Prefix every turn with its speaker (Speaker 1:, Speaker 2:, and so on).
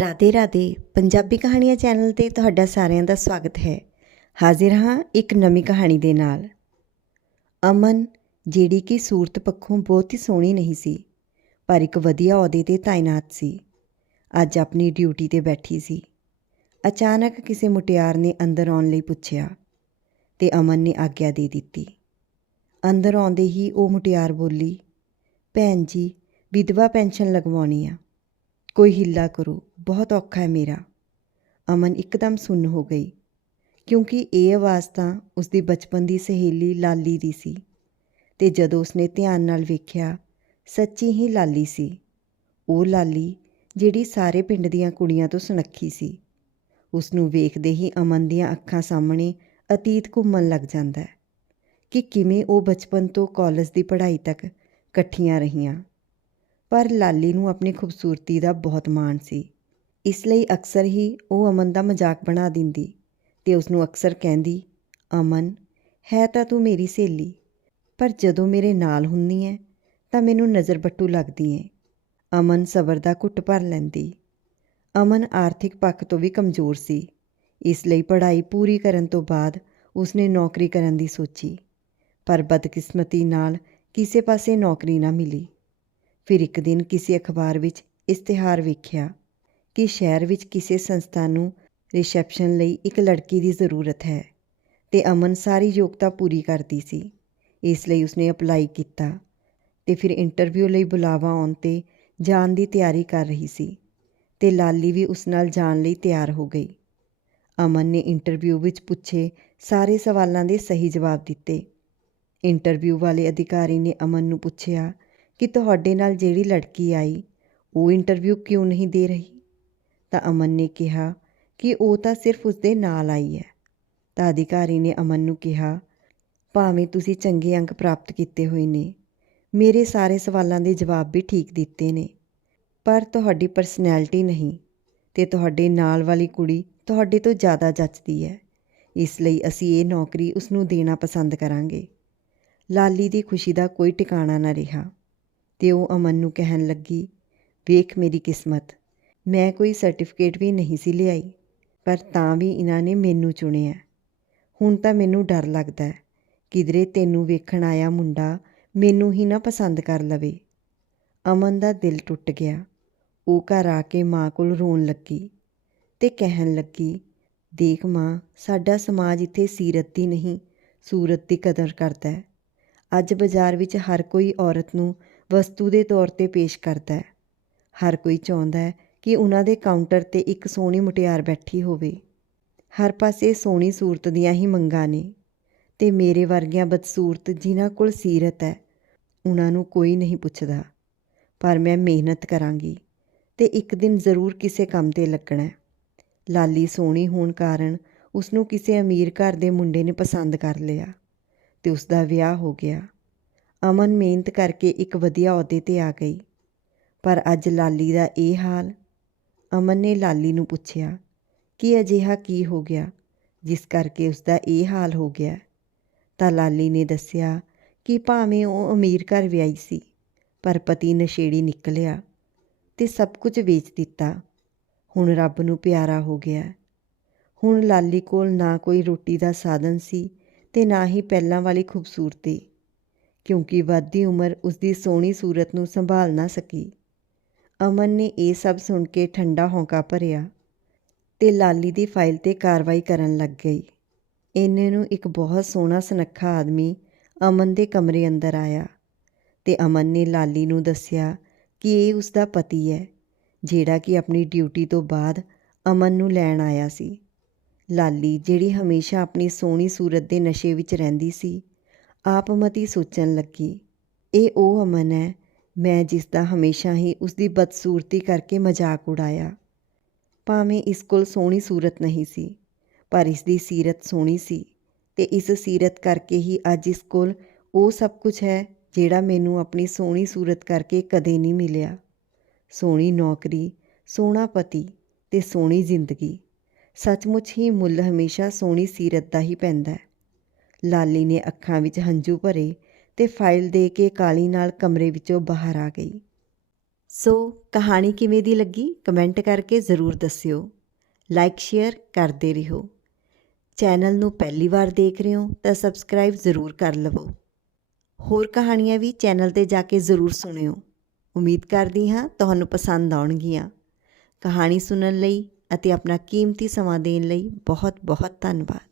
Speaker 1: ਰਾਧੇ ਰਾਧੇ, ਪੰਜਾਬੀ ਕਹਾਣੀਆਂ ਚੈਨਲ ਤੇ ਤੁਹਾਡਾ ਸਾਰਿਆਂ ਦਾ ਸਵਾਗਤ ਹੈ। ਹਾਜ਼ਰ ਹਾਂ ਇੱਕ ਨਵੀਂ ਕਹਾਣੀ ਦੇ ਨਾਲ। ਅਮਨ, ਜਿਹੜੀ ਕਿ ਸੂਰਤ ਪੱਖੋਂ ਬਹੁਤ ਹੀ ਸੋਹਣੀ ਨਹੀਂ ਸੀ, ਪਰ ਇੱਕ ਵਧੀਆ ਅਹੁਦੇ ਤੇ ਤਾਇਨਾਤ ਸੀ। ਅੱਜ ਆਪਣੀ ਡਿਊਟੀ ਤੇ ਬੈਠੀ ਸੀ। ਅਚਾਨਕ ਕਿਸੇ ਮੁਟਿਆਰ ਨੇ ਅੰਦਰ ਆਉਣ ਲਈ ਪੁੱਛਿਆ ਤੇ ਅਮਨ ਨੇ ਆਗਿਆ ਦੇ ਦਿੱਤੀ। ਅੰਦਰ ਆਉਂਦੇ ਹੀ ਉਹ ਮੁਟਿਆਰ ਬੋਲੀ, ਭੈਣ ਜੀ, ਵਿਧਵਾ ਪੈਨਸ਼ਨ ਲਗਵਾਉਣੀ ਆ। ਕੋਈ ਹਿੱਲਾ ਕਰੋ, ਬਹੁਤ ਔਖਾ ਹੈ ਮੇਰਾ। ਅਮਨ ਇੱਕਦਮ ਸੁੰਨ ਹੋ ਗਈ, ਕਿਉਂਕਿ ਇਹ ਆਵਾਜ਼ ਤਾਂ ਉਸਦੀ ਬਚਪਨ ਦੀ ਸਹੇਲੀ ਲਾਲੀ ਦੀ ਸੀ। ਤੇ ਜਦੋਂ ਉਸਨੇ ਧਿਆਨ ਨਾਲ ਵੇਖਿਆ, ਸੱਚੀ ਹੀ ਲਾਲੀ ਸੀ। ਉਹ ਲਾਲੀ ਜਿਹੜੀ ਸਾਰੇ ਪਿੰਡ ਦੀਆਂ ਕੁੜੀਆਂ ਤੋਂ ਸੁਨੱਖੀ ਸੀ। ਉਸ ਨੂੰ ਵੇਖਦੇ ਹੀ ਅਮਨ ਦੀਆਂ ਅੱਖਾਂ ਸਾਹਮਣੇ ਅਤੀਤ ਘੁੰਮਣ ਲੱਗ ਜਾਂਦਾ ਹੈ ਕਿ ਕਿਵੇਂ ਉਹ ਬਚਪਨ ਤੋਂ ਕਾਲਜ ਦੀ ਪੜ੍ਹਾਈ ਤੱਕ ਇਕੱਠੀਆਂ ਰਹੀਆਂ। ਪਰ ਲਾਲੀ ਨੂੰ ਆਪਣੀ ਖੂਬਸੂਰਤੀ ਦਾ ਬਹੁਤ ਮਾਣ ਸੀ। ਇਸ ਲਈ ਅਕਸਰ ਹੀ ਉਹ ਅਮਨ ਦਾ ਮਜ਼ਾਕ ਬਣਾ ਦਿੰਦੀ ਤੇ ਉਸ ਨੂੰ ਅਕਸਰ ਕਹਿੰਦੀ, ਅਮਨ, ਹੈ ਤਾਂ ਤੂੰ ਮੇਰੀ ਸਹੇਲੀ, ਪਰ ਜਦੋਂ ਮੇਰੇ ਨਾਲ ਹੁੰਨੀ ਹੈ ਤਾਂ ਮੈਨੂੰ ਨਜ਼ਰ ਬੱਟੂ ਲੱਗਦੀ ਹੈ ਅਮਨ ਸਬਰ ਦਾ ਘੁੱਟ ਭਰ ਲੈਂਦੀ। ਅਮਨ ਆਰਥਿਕ ਪੱਖ ਤੋਂ ਵੀ ਕਮਜ਼ੋਰ ਸੀ। ਇਸ ਲਈ ਪੜ੍ਹਾਈ ਪੂਰੀ ਕਰਨ ਤੋਂ ਬਾਅਦ ਉਸਨੇ ਨੌਕਰੀ ਕਰਨ ਦੀ ਸੋਚੀ। ਪਰ ਬਦਕਿਸਮਤੀ ਨਾਲ ਕਿਸੇ ਪਾਸੇ ਨੌਕਰੀ ਨਾ ਮਿਲੀ। ਫਿਰ ਇੱਕ ਦਿਨ ਕਿਸੇ ਅਖਬਾਰ ਵਿੱਚ ਇਸ਼ਤਿਹਾਰ ਵੇਖਿਆ ਕਿ ਸ਼ਹਿਰ ਵਿੱਚ ਕਿਸੇ ਸੰਸਥਾ ਨੂੰ ਰਿਸੈਪਸ਼ਨ ਲਈ ਇੱਕ ਲੜਕੀ ਦੀ ਜ਼ਰੂਰਤ ਹੈ ਤੇ ਅਮਨ ਸਾਰੀ ਯੋਗਤਾ ਪੂਰੀ ਕਰਦੀ ਸੀ। ਇਸ ਲਈ ਉਸਨੇ ਅਪਲਾਈ ਕੀਤਾ ਤੇ ਫਿਰ ਇੰਟਰਵਿਊ ਲਈ ਬੁਲਾਵਾ ਆਉਣ ਤੇ ਜਾਣ ਦੀ ਤਿਆਰੀ ਕਰ ਰਹੀ ਸੀ ਤੇ ਲਾਲੀ ਵੀ ਉਸ ਨਾਲ ਜਾਣ ਲਈ ਤਿਆਰ ਹੋ ਗਈ। ਅਮਨ ਨੇ ਇੰਟਰਵਿਊ ਵਿੱਚ ਪੁੱਛੇ ਸਾਰੇ ਸਵਾਲਾਂ ਦੇ ਸਹੀ ਜਵਾਬ ਦਿੱਤੇ। ਇੰਟਰਵਿਊ ਵਾਲੇ ਅਧਿਕਾਰੀ ਨੇ ਅਮਨ ਨੂੰ ਪੁੱਛਿਆ ਕਿ ਤੁਹਾਡੇ ਨਾਲ ਜਿਹੜੀ ਲੜਕੀ ਆਈ, ਉਹ ਇੰਟਰਵਿਊ ਕਿਉਂ ਨਹੀਂ ਦੇ ਰਹੀ? ਤਾਂ ਅਮਨ ਨੇ ਕਿਹਾ ਕਿ ਉਹ ਤਾਂ ਸਿਰਫ ਉਸਦੇ ਨਾਲ ਆਈ ਹੈ। ਤਾਂ ਅਧਿਕਾਰੀ ਨੇ ਅਮਨ ਨੂੰ ਕਿਹਾ, ਭਾਵੇਂ ਤੁਸੀਂ ਚੰਗੇ ਅੰਕ ਪ੍ਰਾਪਤ ਕੀਤੇ ਹੋਏ ਨੇ, ਮੇਰੇ ਸਾਰੇ ਸਵਾਲਾਂ ਦੇ ਜਵਾਬ ਵੀ ਠੀਕ ਦਿੱਤੇ ਨੇ, ਪਰ ਤੁਹਾਡੀ ਪਰਸਨੈਲਿਟੀ ਨਹੀਂ ਤੇ ਤੁਹਾਡੇ ਨਾਲ ਵਾਲੀ ਕੁੜੀ ਤੁਹਾਡੇ ਤੋਂ ਜ਼ਿਆਦਾ ਜੱਚਦੀ ਹੈ। ਇਸ ਲਈ ਅਸੀਂ ਇਹ ਨੌਕਰੀ ਉਸ ਨੂੰ ਦੇਣਾ ਪਸੰਦ ਕਰਾਂਗੇ। ਲਾਲੀ ਦੀ ਖੁਸ਼ੀ ਦਾ ਕੋਈ ਟਿਕਾਣਾ ਨਾ ਰਿਹਾ। ਤੇ ਉਹ ਅਮਨ ਨੂੰ ਕਹਿਣ ਲੱਗੀ, ਵੇਖ ਮੇਰੀ ਕਿਸਮਤ, ਮੈਂ ਕੋਈ ਸਰਟੀਫਿਕੇਟ ਵੀ ਨਹੀਂ ਸੀ ਲਿਆਈ, ਪਰ ਤਾਂ ਵੀ ਇਹਨਾਂ ਨੇ ਮੈਨੂੰ ਚੁਣਿਆ। ਹੁਣ ਤਾਂ ਮੈਨੂੰ ਡਰ ਲੱਗਦਾ ਕਿਧਰੇ ਤੈਨੂੰ ਵੇਖਣ ਆਇਆ ਮੁੰਡਾ ਮੈਨੂੰ ਹੀ ਨਾ ਪਸੰਦ ਕਰ ਲਵੇ। ਅਮਨ ਦਾ ਦਿਲ ਟੁੱਟ ਗਿਆ। ਉਹ ਘਰ ਆ ਕੇ ਮਾਂ ਕੋਲ ਰੋਣ ਲੱਗੀ ਤੇ ਕਹਿਣ ਲੱਗੀ, ਦੇਖ ਮਾਂ, ਸਾਡਾ ਸਮਾਜ ਇੱਥੇ ਸੀਰਤ ਦੀ ਨਹੀਂ, ਸੂਰਤ ਦੀ ਕਦਰ ਕਰਦਾ ਹੈ। ਅੱਜ ਬਾਜ਼ਾਰ ਵਿੱਚ ਹਰ ਕੋਈ ਔਰਤ ਨੂੰ ਵਸਤੂ ਦੇ ਤੌਰ ਤੇ ਪੇਸ਼ ਕਰਦਾ ਹੈ। ਹਰ ਕੋਈ ਚਾਹੁੰਦਾ ਹੈ ਕਿ ਉਹਨਾਂ ਦੇ ਕਾਊਂਟਰ ਤੇ ਇੱਕ ਸੋਹਣੀ ਮੁਟਿਆਰ ਬੈਠੀ ਹੋਵੇ। ਹਰ ਪਾਸੇ ਸੋਹਣੀ ਸੂਰਤ ਦੀਆਂ ਹੀ ਮੰਗਾਂ ਨੇ ਤੇ ਮੇਰੇ ਵਰਗੀਆਂ ਬਦਸੂਰਤ ਜਿਨ੍ਹਾਂ ਕੋਲ ਸੀਰਤ ਹੈ, ਉਹਨਾਂ ਨੂੰ ਕੋਈ ਨਹੀਂ ਪੁੱਛਦਾ। ਪਰ ਮੈਂ ਮਿਹਨਤ ਕਰਾਂਗੀ ਤੇ ਇੱਕ ਦਿਨ ਜ਼ਰੂਰ ਕਿਸੇ ਕੰਮ ਤੇ ਲੱਗਣਾ ਲਾਲੀ ਸੋਹਣੀ ਹੋਣ ਕਾਰਨ ਉਸ ਨੂੰ ਕਿਸੇ ਅਮੀਰ ਘਰ ਦੇ ਮੁੰਡੇ ਨੇ ਪਸੰਦ ਕਰ ਲਿਆ ਤੇ ਉਸ ਦਾ ਵਿਆਹ ਹੋ ਗਿਆ। ਅਮਨ ਮਿਹਨਤ ਕਰਕੇ ਇੱਕ ਵਧੀਆ ਅਹੁਦੇ ਤੇ ਆ ਗਈ। ਪਰ ਅੱਜ ਲਾਲੀ ਦਾ ਇਹ ਹਾਲ, ਅਮਨ ਨੇ ਲਾਲੀ ਨੂੰ ਪੁੱਛਿਆ ਕਿ ਅਜਿਹਾ ਕੀ ਹੋ ਗਿਆ, ਜਿਸ ਕਰਕੇ ਉਸ ਦਾ ਇਹ ਹਾਲ ਹੋ ਗਿਆ। ਤਾਂ ਲਾਲੀ ਨੇ ਦੱਸਿਆ ਕਿ ਭਾਵੇਂ ਉਹ ਅਮੀਰ ਘਰ ਵਿਆਹੀ ਸੀ, ਪਰ ਪਤੀ ਨਸ਼ੇੜੀ ਨਿਕਲਿਆ ਤੇ ਸਭ ਕੁਝ ਵੇਚ ਦਿੱਤਾ। ਹੁਣ ਰੱਬ ਨੂੰ ਪਿਆਰਾ ਹੋ ਗਿਆ। ਹੁਣ ਲਾਲੀ ਕੋਲ ਨਾ ਕੋਈ ਰੋਟੀ ਦਾ ਸਾਧਨ ਸੀ ਤੇ ਨਾ ਹੀ ਪਹਿਲਾਂ ਵਾਲੀ ਖੂਬਸੂਰਤੀ। ਕਿਉਂਕਿ ਵੱਧਦੀ ਉਮਰ ਉਸ ਦੀ ਸੋਹਣੀ ਸੂਰਤ ਨੂੰ ਸੰਭਾਲ ਨਾ ਸਕੀ। ਅਮਨ ਨੇ ਇਹ ਸਭ ਸੁਣ ਕੇ ਠੰਡਾ ਹੌਂਕਾ ਭਰਿਆ ਤੇ ਲਾਲੀ ਦੀ ਫਾਈਲ ਤੇ ਕਾਰਵਾਈ ਕਰਨ ਲੱਗ ਗਈ। ਇੰਨੇ ਨੂੰ ਇੱਕ ਬਹੁਤ ਸੋਹਣਾ ਸੁਨੱਖਾ ਆਦਮੀ ਅਮਨ ਦੇ ਕਮਰੇ ਅੰਦਰ ਆਇਆ ਤੇ ਅਮਨ ਨੇ ਲਾਲੀ ਨੂੰ ਦੱਸਿਆ ਕਿ ਇਹ ਉਸ ਦਾ ਪਤੀ ਹੈ, ਜਿਹੜਾ ਕਿ ਆਪਣੀ ਡਿਊਟੀ ਤੋਂ ਬਾਅਦ ਅਮਨ ਨੂੰ ਲੈਣ ਆਇਆ ਸੀ। ਲਾਲੀ, ਜਿਹੜੀ ਹਮੇਸ਼ਾ ਆਪਣੀ ਸੋਹਣੀ ਸੂਰਤ ਦੇ ਨਸ਼ੇ ਵਿੱਚ ਰਹਿੰਦੀ ਸੀ ਆਪਮਤੀ ਸੋਚਣ ਲੱਗੀ। ਇਹ ਉਹ ਅਮਨ ਹੈ, ਮੈਂ ਜਿਸ ਦਾ ਹਮੇਸ਼ਾ ਹੀ ਉਸ ਦੀ ਬਦਸੂਰਤੀ ਕਰਕੇ ਮਜ਼ਾਕ ਉਡਾਇਆ। ਭਾਵੇਂ ਇਸ ਕੋਲ ਸੋਹਣੀ ਸੂਰਤ ਨਹੀਂ ਸੀ, ਪਰ ਇਸ ਦੀ ਸੀਰਤ ਸੋਹਣੀ ਸੀ ਤੇ ਇਸ ਸੀਰਤ ਕਰਕੇ ਹੀ ਅੱਜ ਇਸ ਕੋਲ ਉਹ ਸਭ ਕੁਝ ਹੈ ਜਿਹੜਾ ਮੈਨੂੰ ਆਪਣੀ ਸੋਹਣੀ ਸੂਰਤ ਕਰਕੇ ਕਦੇ ਨਹੀਂ ਮਿਲਿਆ। ਸੋਹਣੀ ਨੌਕਰੀ, ਸੋਹਣਾ ਪਤੀ ਤੇ ਸੋਹਣੀ ਜ਼ਿੰਦਗੀ। ਸੱਚਮੁੱਚ ਹੀ ਮੁੱਲ ਹਮੇਸ਼ਾ ਸੋਹਣੀ ਸੀਰਤ ਦਾ ਹੀ ਪੈਂਦਾ ਹੈ। ਲਾਲੀ ਨੇ ਅੱਖਾਂ ਵਿੱਚ ਹੰਝੂ ਭਰੇ ਤੇ ਫਾਈਲ ਦੇ ਕੇ ਕਾਲੀ ਨਾਲ ਕਮਰੇ ਵਿੱਚੋਂ ਬਾਹਰ ਆ ਗਈ। ਸੋ, ਕਹਾਣੀ ਕਿਵੇਂ ਦੀ ਲੱਗੀ? ਕਮੈਂਟ ਕਰਕੇ ਜ਼ਰੂਰ ਦੱਸਿਓ। ਲਾਈਕ, ਸ਼ੇਅਰ ਕਰਦੇ ਰਹੋ। ਚੈਨਲ ਨੂੰ ਪਹਿਲੀ ਵਾਰ ਦੇਖ ਰਹੇ ਹੋ ਤਾਂ ਸਬਸਕ੍ਰਾਈਬ ਜ਼ਰੂਰ ਕਰ ਲਵੋ। ਹੋਰ ਕਹਾਣੀਆਂ ਵੀ ਚੈਨਲ ਤੇ ਜਾ ਕੇ ਜ਼ਰੂਰ ਸੁਣਿਓ। ਉਮੀਦ ਕਰਦੀ ਹਾਂ ਤੁਹਾਨੂੰ ਪਸੰਦ ਆਉਣਗੀਆਂ। ਕਹਾਣੀ ਸੁਣਨ ਲਈ ਅਤੇ ਆਪਣਾ ਕੀਮਤੀ ਸਮਾਂ ਦੇਣ ਲਈ ਬਹੁਤ ਬਹੁਤ ਧੰਨਵਾਦ।